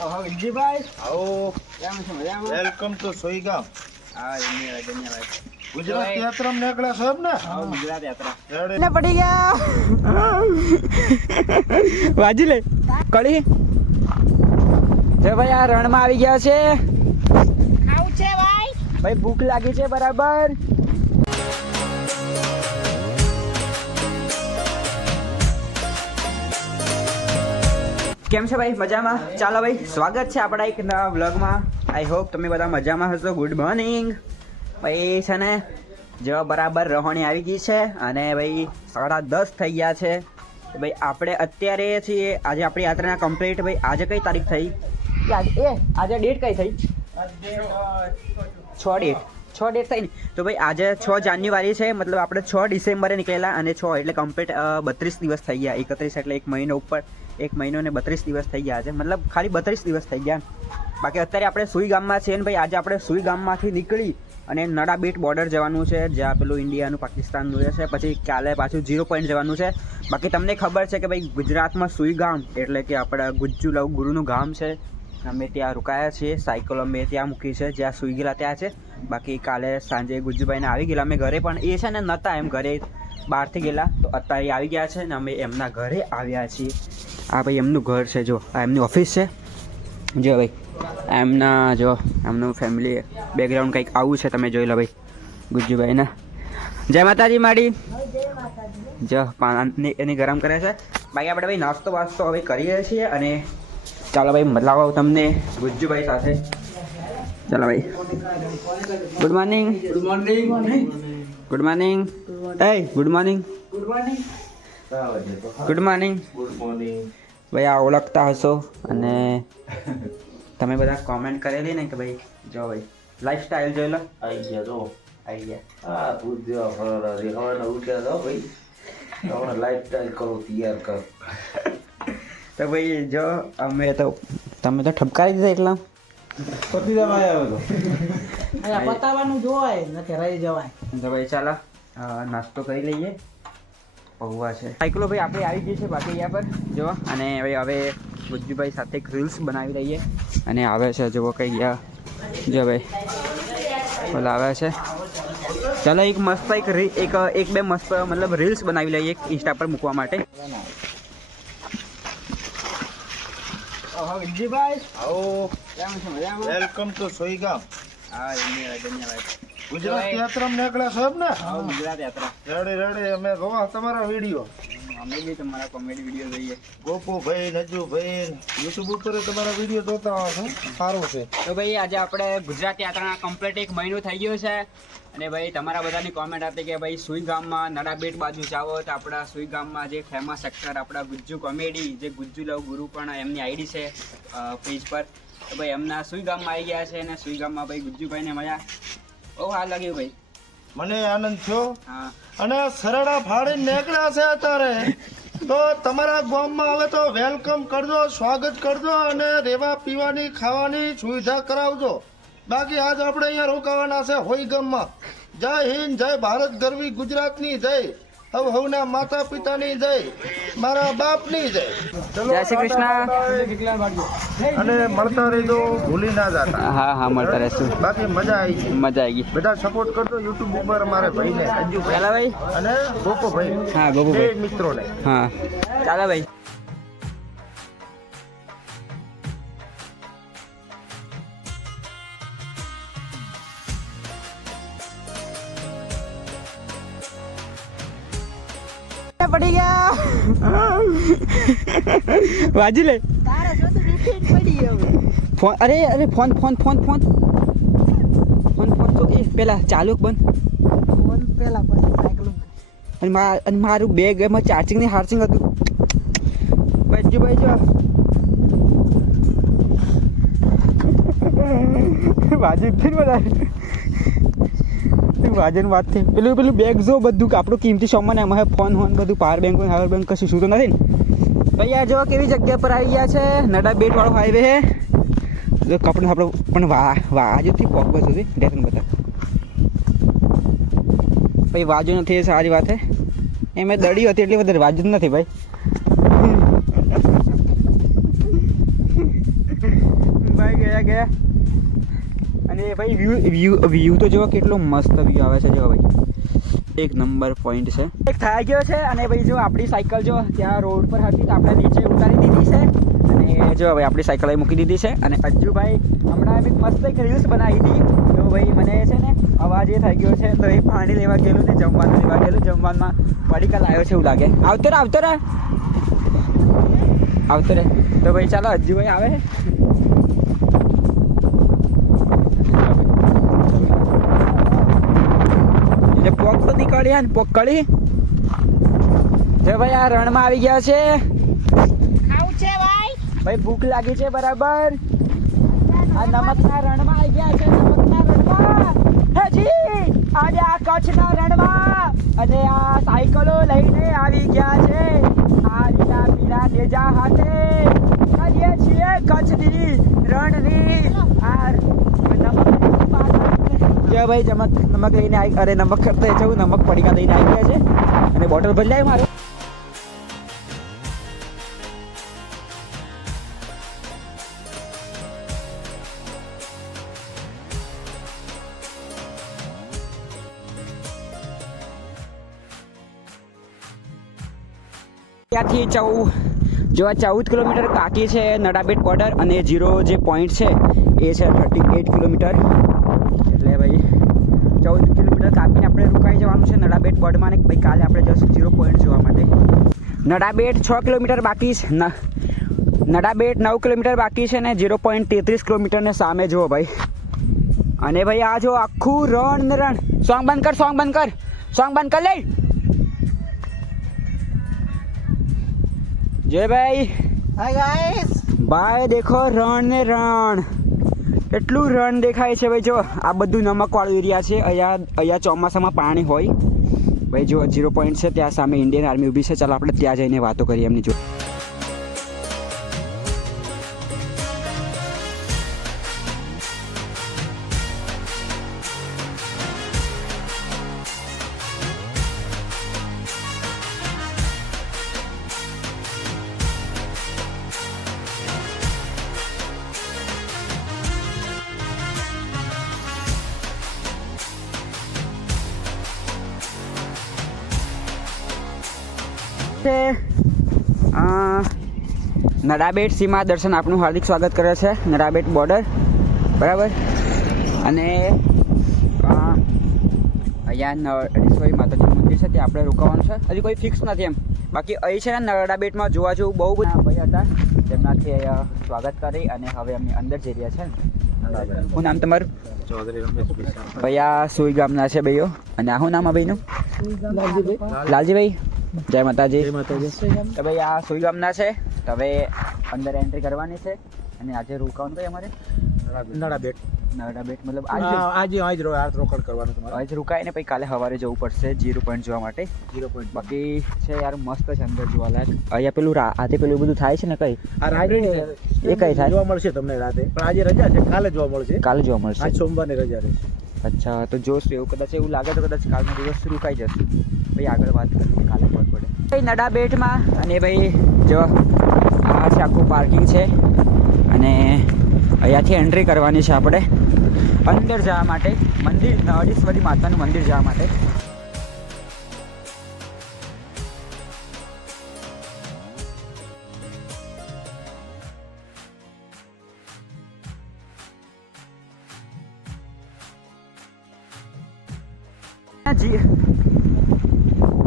વિજયભાઈ. આવો. કેમ છો? મજામાં? Welcome to Soigam. હા ધન્યવાદ ધન્યવાદ. ગુજરાત યાત્રા નીકળ્યા સાહેબ ને આવો ગુજરાત યાત્રા. ને પડી ગયા. વાજી લે. કળી જો ભાઈ આ રણમાં આવી ગયા છે. ખાવું છે ભાઈ? ભાઈ ભૂખ લાગી છે બરાબર. કેમ છે ભાઈ? મજામાં? ચાલો ભાઈ સ્વાગત છે આપણા એક નવા વ્લોગમાં. આઈ હોપ તમે બધા મજામાં હશો. ગુડ મોર્નિંગ ભાઈ છે ને જો બરાબર રહોણી આવી ગઈ છે અને ભાઈ સાડા દસ થઈ ગયા છે. ભાઈ આપણે અત્યારે છીએ આજે આપણી યાત્રાના કમ્પ્લીટ ભાઈ આજે કઈ તારીખ થઈ? કે આજે એ આજે ડેટ કઈ થઈ? છ ડેટ. છ ડેટ થઈ ને, તો ભાઈ આજે છ જાન્યુઆરી છે, મતલબ આપણે છ ડિસેમ્બરે નીકળેલા અને છ એટલે કમ્પ્લીટ બત્રીસ દિવસ થઈ ગયા. એકત્રીસ એટલે એક મહિનો ઉપર, એક મહિનો ને બત્રીસ દિવસ થઈ ગયા છે. મતલબ ખાલી બત્રીસ દિવસ થઈ ગયા. બાકી અત્યારે આપણે સુઈ ગામમાં છીએ ને ભાઈ, આજે આપણે સુઈ ગામમાંથી નીકળી અને નડાબેટ બોર્ડર જવાનું છે, જ્યાં પેલું ઇન્ડિયાનું પાકિસ્તાનનું છે પછી કાલે પાછું ઝીરો પોઈન્ટ જવાનું છે. બાકી તમને ખબર છે કે ભાઈ ગુજરાતમાં સુઈ ગામ એટલે કે આપણા ગુજ્જુ લવ ગુરુનું ગામ છે. અમે ત્યાં રોકાયા છીએ. સાયકલ અમે ત્યાં મૂકી છે. જ્યાં સુઈ ગયેલા ત્યાં છે. બાકી કાલે સાંજે ગુજુભાઈને આવી ગયેલા. અમે ઘરે પણ એ છે ને નહોતા એમ ઘરે બહારથી ગયેલા. તો અત્યારે આવી ગયા છે ને અમે એમના ઘરે આવ્યા છીએ. આ ભાઈ એમનું ઘર છે, જો. આ એમની ઓફિસ છે. જો ભાઈ, એમના, જો, એમનું ફેમિલી બેકગ્રાઉન્ડ કંઈક આવું છે, તમે જોઈ લો ભાઈ, ગુજ્જુભાઈના. જય માતાજી માડી. જો, પાન એની ગરમ કરે છે. બાકી આપણે ભાઈ નાસ્તો વાસ્તો હવે કરીએ છીએ અને ચાલો ભાઈ મતલાવો તમને ગુજ્જુભાઈ સાથે ચાલો ભાઈ good morning good morning good morning એ good morning good morning good morning ભાઈ આ ઓળખતા હશો અને તમે બધા કોમેન્ટ કરેલી ને કે ભાઈ જો ભાઈ લાઈફસ્ટાઈલ જોઈ લો આઈ ગયા જો આવી ગયા આ ભૂત જેવા ફરવા દેખાવાના ઉઠ્યા તો ભાઈ લાઈફ સ્ટાઈલ કરો તૈયાર કર તો ભાઈ જો અમે તો તમે તો ઠપકારી દીધા એટલા. પતિ જમા આવ્યો તો. અહીંયા પતાવાનું જોવાય નથી રહી જવાય. તો ભાઈ ચાલો નાસ્તો કરી લઈએ. પૌવા છે. સાયકલો ભાઈ આપણે આવી ગઈ છે બાકી અહીંયા પર. જો અને ભાઈ હવે ગુજ્જુભાઈ સાથે એક રીલ્સ બનાવી લઈએ. અને આવે છે જો કઈ ગયા. જો ભાઈ ઓલા આવે છે. ચાલો એક મસ્ત એક એક એક બે મસ્ત મતલબ રીલ્સ બનાવી લઈએ એક ઇન્સ્ટા પર મૂકવા માટે. ઓહો વિજયભાઈ. આવો. કેમ છો? મજામાં? Welcome to Soigam. હા ધન્યવાદ ધન્યવાદ. ગુજરાત યાત્રા નીકળ્યા સાહેબ ને? આવો ગુજરાત યાત્રા. Ready ready. અમે જોવા તમારા વીડિયો. અમે બી તમારા કોમેડી વીડિયો જોઈએ. ગોપુભાઈ નજુભાઈ યુટ્યુબ ઉપર તમારા વીડિયો જોતા હશો સારું છે. તો ભાઈ આજે આપણે ગુજરાત યાત્રાના કમ્પ્લીટ એક મહિનો થઈ ગયો છે. અને ભાઈ તમારા બધાની કોમેન્ટ હતી કે ભાઈ સુઈ ગામમાં નડાબેટ બાજુ જાઓ તો આપણા સુઈ ગામમાં જે ફેમસ એક્ટર આપણા ગુજ્જુ કોમેડી જે ગુજ્જુ લવ ગુરુ પણ એમની આઈડી છે પેજ પર. તો ભાઈ એમના સુઈ ગામમાં આવી ગયા છે અને સુઈ ગામમાં ભાઈ ગુજ્જુભાઈને મળ્યા. બહુ હાલ લાગ્યું ભાઈ. મને આનંદ થયો. અને સરળા ફાડીને નીકળ્યા છે અત્યારે. તો તમારા ગામમાં હવે તો વેલકમ કરજો સ્વાગત કરજો અને રેવા પીવાની ખાવાની સુવિધા કરાવજો. બાકી આજ આપણે અહીંયા રોકાવાના છે હોય ગામમાં. જય હિન્દ જય ભારત ગરવી ગુજરાતની જય. હવે હવના માતા પિતાની જય. મારા બાપની જય. જય શ્રી કૃષ્ણ. અને મળતા રહેજો ભૂલી ના જાતા. હા હા મળતા રહેશું. બાકી મજા આવી ગઈ. મજા આવી ગઈ. બધા સપોર્ટ કરજો યુટ્યુબ ઉપર મારે ભાઈને ચાલો ભાઈ. અને ગોપુભાઈ. હા ગોપો ભાઈ મિત્રોને. હા. ચાલો ભાઈ. વાજી લે. ફોન અરે અરે phone phone phone phone. Phone phone તો એ પેલા ચાલુ બંધ. ફોન પેલા પછી સાયકલ અને મા અને મારું બેગ એમાં ચાર્જિંગ ને હાર્જિંગ હતું. બાજુ બાજુ. વાજનથી બધા વાજન વાત થઈ. પેલું પેલું બેગ જો બધું આપણું કિંમતી સામાન એમાં ફોન ફોન બધું પાવર બેંક પાવર બેંક કશું શું તો નથી ને? ભાઈ આ જો કેવી જગ્યા પર આવી ગયા છે? નડા બેટ વાળો હાઈવે હે જો કપડું આપણે પણ વા વાજુથી પગ સુધી ડેશન બધા. ભાઈ, વાજુ નથી, એ સારી વાત છે. એ મેં દડી હતી એટલી વધારે વાજુ નથી ભાઈ. ભાઈ, ગયા ગયા. અને ભાઈ વ્યૂ વ્યૂ વ્યૂ તો જોવા કેટલો મસ્ત વ્યૂ આવે છે જો ભાઈ. એક નંબર પોઈન્ટ છે. એક થઈ ગયો છે અને ભાઈ જો આપણી સાયકલ જો ત્યાં રોડ પર હતી તો આપણે નીચે ઉતારી દીધી છે. અને જો ભાઈ આપણી સાયકલ અહીં મૂકી દીધી છે. અને અજ્જુભાઈ હમણાં એક મસ્ત એક રીલ્સ બનાવી હતી. તો ભાઈ મને છે ને અવાજ એ થઈ ગયો છે. તો એ પાણી લેવા ગયેલું ને જમવાનું લેવા ગયેલું. જમવાનમાં પડીકા લાવ્યો છે એવું લાગે. આવતો રે આવતો રે. આવતો રે. તો ભાઈ ચાલો અજ્જુભાઈ આવે એટલે પોક તો નીકળ્યા ને પકડી. જો ભાઈ આ રણમાં આવી ગયા છે. ખાવું છે ભાઈ? ભાઈ ભૂખ લાગી છે બરાબર. આ નમકના રણમાં આવી ગયા છે નમકના રણમાં. હજી આજે આ કચ્છના રણમાં અને આ સાયકલો લઈને આવી ગયા છે. આ લીલા પીળા નેજા હાથે કરીએ છીએ કચ્છની રણની આ નમક જો ભાઈ ચમક નમક લઈને આવી અરે, નમક કરતા જવું, નમક પડીકા લઈને આવી ગયા છે. અને બોટલ બદલાય મારે. ત્યાંથી ચૌ જેવા ચૌદ કિલોમીટર બાકી છે નડાબેટ બોર્ડર અને જીરો જે પોઈન્ટ છે, એ છે થર્ટી એટ કિલોમીટર એટલે ભાઈ ચૌદ કિલોમીટર કાપીને આપણે રોકાઈ જવાનું છે નડાબેટ બોર્ડમાં ને ભાઈ કાલે આપણે જઈશું ઝીરો પોઈન્ટ જોવા માટે. નડાબેટ છ કિલોમીટર બાકી છે. ન નડાબેટ નવ કિલોમીટર બાકી છે ને જીરો પોઈન્ટ તેત્રીસ કિલોમીટરને સામે જુઓ ભાઈ. અને ભાઈ આ જો આખું રણ ને રણ સોંગ બંધ કર સોંગ બંધ કર. સોંગ બંધ કર લઈ. જય ભાઈ. હાય ગાઈસ ભાઈ દેખો રણ ને રણ એટલું રણ દેખાય છે ભાઈ જો. આ બધું નમકવાળું એરિયા છે. અહીંયા અહીંયા ચોમાસામાં પાણી હોય. ભાઈ, જો જીરો પોઈન્ટ છે, ત્યાં સામે ઇન્ડિયન આર્મી ઊભી છે. ચાલો, આપણે ત્યાં જઈને વાતો કરીએ એમની જો નડાબેટ સીમા દર્શન આપનું હાર્દિક સ્વાગત કરે છે. નડાબેટ બોર્ડર. બરાબર? અને અહીંયા નરેશ્વરી માતાજીનું મંદિર છે ત્યાં આપણે રોકાવાનું છે. હજી કોઈ ફિક્સ નથી એમ. બાકી અહીં છે ને નડાબેટમાં જોવા જેવું બહુ બધા ભાઈ હતા તેમનાથી સ્વાગત કરી અને હવે અમે અંદર જઈ રહ્યા છે. શું નામ તમારું? ભાઈ આ સુઈ ગામના છે ભાઈઓ. અને આ શું નામ આ ભાઈનું? લાલજીભાઈ. જય માતાજી. તો ભાઈ આ સુઈ ગામના છે. તો હવે અંદર એન્ટ્રી કરવાની છે. અને આજે રોકાવાનું કઈ અમારે? નડાબેટ નડાબેટ મતલબ આજે? આજે આજ રો આજ રોકડ કરવાનું તમારે. આજે રોકાય ને પછી કાલે સવારે જવું પડશે જીરો પોઈન્ટ જોવા માટે. ઝીરો પોઈન્ટ બાકી છે યાર મસ્ત છે અંદર જોવા લાયક અહીંયા પેલું આજે પેલું બધું થાય છે ને કઈ? આ રાત્રે એ કઈ થાય? જોવા મળશે તમને રાતે. પણ આજે રજા છે. કાલે જોવા મળશે. કાલે જોવા મળશે. આજ સોમવારની રજા રહેશે. અચ્છા, તો જોશું, એવું કદાચ એવું લાગે તો કદાચ કાલનો દિવસ રોકાઈ જશે. ભાઈ, આગળ વાત કરીએ, કાલે ખબર પડે. ભાઈ નડાબેટમાં અને ભાઈ, જો, આ છે આખું પાર્કિંગ છે. અને અહીંયાથી એન્ટ્રી કરવાની છે આપણે. અંદર જવા માટે, મંદિર નળેશ્વરી માતાનું મંદિર જવા માટે. જી.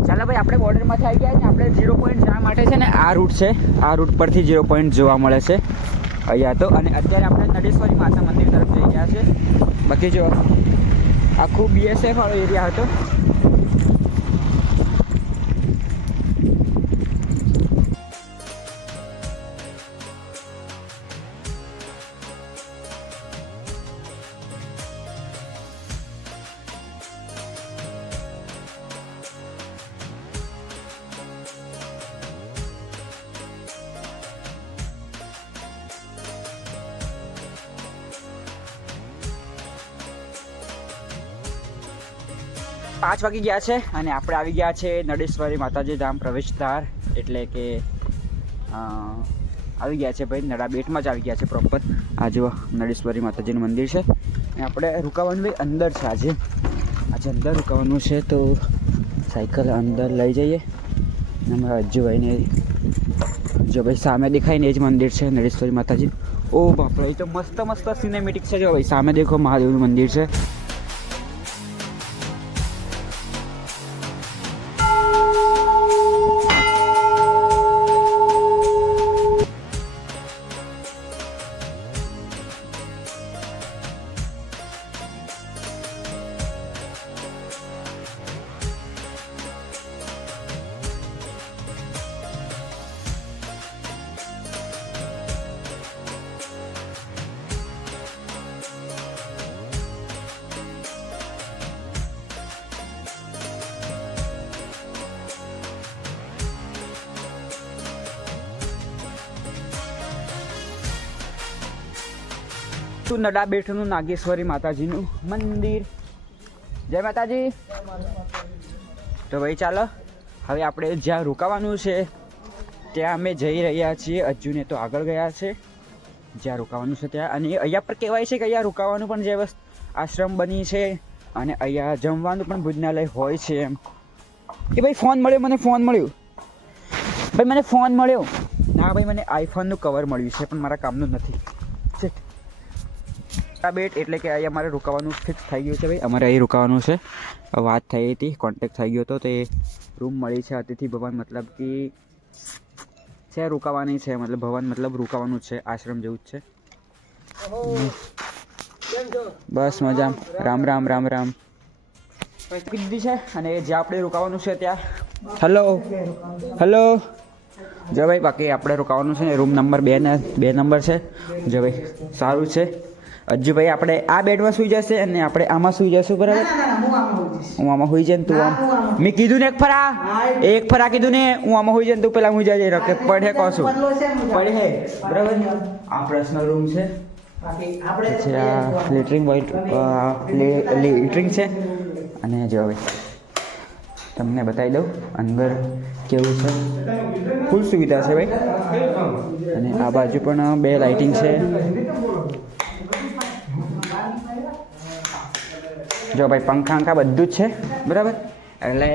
ચાલો ભાઈ, આપણે બોર્ડરમાંથી આવી ગયા છે. આપણે ઝીરો પોઈન્ટ જવા માટે છે ને આ રૂટ છે. આ રૂટ પરથી ઝીરો પોઈન્ટ જોવા મળે છે. અહીંયા તો. અને અત્યારે આપણે નડેશ્વરી માતા મંદિર તરફ જઈ ગયા છે. બાકી જો, આખું બીએસએફ વાળો એરિયા હતો. પાંચ વાગી ગયા છે અને આપણે આવી ગયા છે નડેશ્વરી માતાજી ધામ પ્રવેશદ્વાર. એટલે કે આવી ગયા છે ભાઈ, નડા બેટમાં જ આવી ગયા છે પ્રોપર આ જો નળેશ્વરી માતાજીનું મંદિર છે. અને આપણે રોકાવાનું ભાઈ અંદર છે આજે. આજે અંદર રોકાવાનું છે તો સાયકલ અંદર લઈ જઈએ. અમારા અજ્જુભાઈને જો ભાઈ સામે દેખાય ને એ જ મંદિર છે, નડેશ્વરી માતાજી. ઓ બાપરા, એ તો મસ્ત મસ્ત સિનેમેટિક છે જો ભાઈ. સામે દેખો મહાદેવનું મંદિર છે. તું નડા બેઠનું નાગેશ્વરી માતાજીનું મંદિર. જય માતાજી. તો ભાઈ ચાલો, હવે આપણે જ્યાં રોકાવાનું છે, ત્યાં અમે જઈ રહ્યા છીએ. અજ્જુને તો આગળ ગયા છે. જ્યાં રોકાવાનું છે ત્યાં. અને અહીંયા પર કહેવાય છે કે અહીંયા રોકાવાનું પણ જે વસ્તુ, આશ્રમ બની છે અને અહીંયા જમવાનું પણ ભોજનાલય હોય છે એમ. એ ભાઈ ફોન મળ્યો, મને ફોન મળ્યો. ભાઈ મને ફોન મળ્યો. ના ભાઈ, મને આઈફોનનું કવર મળ્યું છે, પણ મારા કામનું નથી. છે બેટ એટલે કે અહીં અમારે રોકાવાનું ફિક્સ થઈ ગયું છે ભાઈ. અમારે અહીં રોકાવાનું છે. વાત થઈ હતી કોન્ટેક્ટ થઈ ગયો હતો તો રૂમ મળી છે. અતિથિ ભવન મતલબ કે છે રોકાવાની છે, મતલબ ભવન મતલબ રોકાવાનું છે, આશ્રમ જેવું જ છે. બસ મજા રામ રામ રામ રામ. કીધી છે અને જ્યાં આપણે રોકાવાનું છે ત્યાં. હલો હલો જો ભાઈ, બાકી આપણે રોકાવાનું છે ને રૂમ નંબર બે ને બે નંબર છે. જો ભાઈ, સારું છે. અજ્જુભાઈ આપણે આ બેડમાં સુઈ જશે અને આપણે આમાં સુઈ જશું બરાબર? હું આમાં હોઈ જાય ને તું આમ. મેં કીધું ને એક ફરા. એક ફરા કીધું ને હું આમાં હોઈ જઈને તું પેલા હું જાય કે પડે કહો છું? પડે બરાબર આ પર્સનલ રૂમ છે. પછી આ લેટરિંગ વાઇટ લેટરિંગ છે. અને જો હવે તમને બતાવી દઉં અંદર કેવું છે? ફૂલ સુવિધા છે ભાઈ. અને આ બાજુ પણ બે લાઇટિંગ છે. જો ભાઈ પંખા અંખા બધું જ છે, બરાબર? એટલે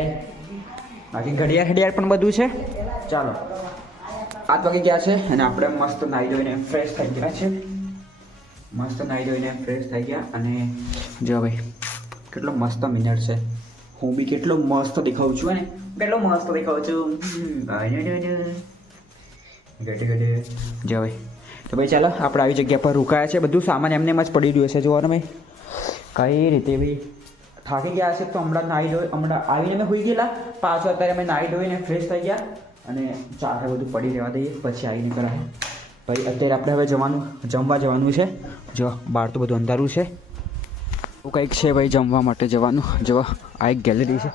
બાકી ઘડિયાળ ઘડિયાળ પણ બધું છે. ચાલો. આઠ વાગે ગયા છે અને આપણે મસ્ત નાહી ધોઈને ફ્રેશ થઈ ગયા છે. મસ્ત નાહી ધોઈને ફ્રેશ થઈ ગયા અને જો ભાઈ, કેટલો મસ્ત મિનર છે. હું બી કેટલો મસ્ત દેખાઉં છું ને? કેટલો મસ્ત દેખાઉં છું. જો ભાઈ. તો ભાઈ, ચાલો, આપણે આવી જગ્યા પર રોકાયા છે. બધું સામાન એમને એમ જ પડી રહ્યું છે જોવાનું ભાઈ. કઈ રીતે ભાઈ? થાકી ગયા છે તો હમણાં નાહી ધોઈ હમણાં આવીને અમે હોઈ ગયેલા. પાછો અત્યારે અમે નાહી ધોઈને ફ્રેશ થઈ ગયા અને ચારે બધું પડી રહેવા દઈએ, પછી આવીને કરાય. ભાઈ, અત્યારે આપણે હવે જવાનું જમવા જવાનું છે. જો, બહાર તો બધું અંધારું છે. એવું કંઈક છે ભાઈ જમવા માટે જવાનું. જો, આ એક ગેલેરી છે.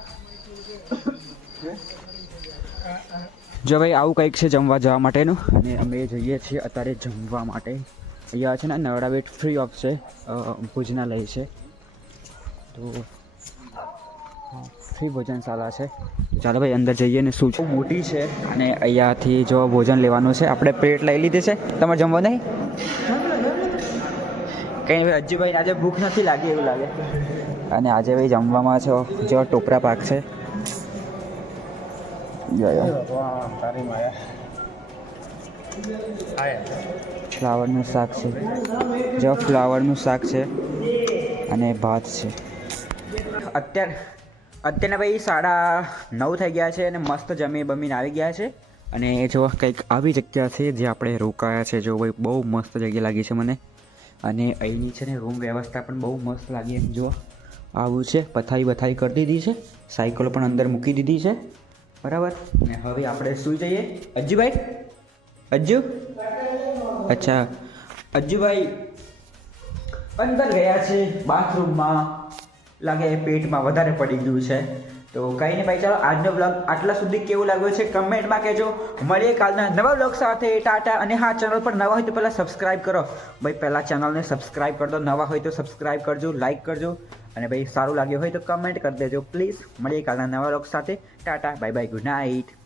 જો ભાઈ, આવું કંઈક છે જમવા જવા માટેનું. અને અમે જઈએ છીએ અત્યારે જમવા માટે. અહીંયા છે ને નવડાવેટ ફ્રી ઓફ છે ભોજનાલય છે. તો ફ્રી ભોજનશાળા છે. ચાલો ભાઈ, અંદર જઈએ ને શું છે? મોટી છે અને અહીંયાથી જો ભોજન લેવાનું છે, આપણે પ્લેટ લઈ લીધી છે. તમારે જમવા નહીં? કંઈ ભાઈ અજ્જુભાઈ આજે ભૂખ નથી લાગી એવું લાગે. અને આજે ભાઈ જમવામાં છો, જો ટોપરા પાક છે. ફ્લાવરનું શાક છે. જો ફ્લાવરનું શાક છે અને ભાત છે. અત્યારે અત્યારના ભાઈ સાડા નવ થઈ ગયા છે અને મસ્ત જમી બમીને આવી ગયા છે. અને જો કંઈક આવી જગ્યા છે જે આપણે રોકાયા છે. જો ભાઈ બહુ મસ્ત જગ્યા લાગી છે મને. અને અહીંની છે ને રૂમ વ્યવસ્થા પણ બહુ મસ્ત લાગી એમ જો. આવું છે. પથારી બથારી કરી દીધી છે. સાયકલો પણ અંદર મૂકી દીધી છે. બરાબર. ને હવે આપણે સુઈ જઈએ. અજ્જુભાઈ? અજ્જુ? અચ્છા. અજ્જુભાઈ, અંદર ગયા છે બાથરૂમમાં લાગે પેટમાં વધારે પડી ગયું છે. તો કંઈ નહીં ભાઈ, ચાલો આજનો બ્લોગ આટલા સુધી કેવું લાગ્યો છે કમેન્ટમાં કહેજો. મળીએ કાલના નવા બ્લોગ સાથે. ટાટા અને હા ચેનલ પર નવા હોય તો પહેલાં સબસ્ક્રાઈબ કરો. ભાઈ, પહેલાં ચેનલને સબસ્ક્રાઈબ કરી નવા હોય તો સબસ્ક્રાઈબ કરજો લાઇક કરજો. અને ભાઈ, સારું લાગ્યું હોય તો કમેન્ટ કરી દેજો પ્લીઝ મળીએ કાલના નવા બ્લોગ સાથે. Tata bye bye good night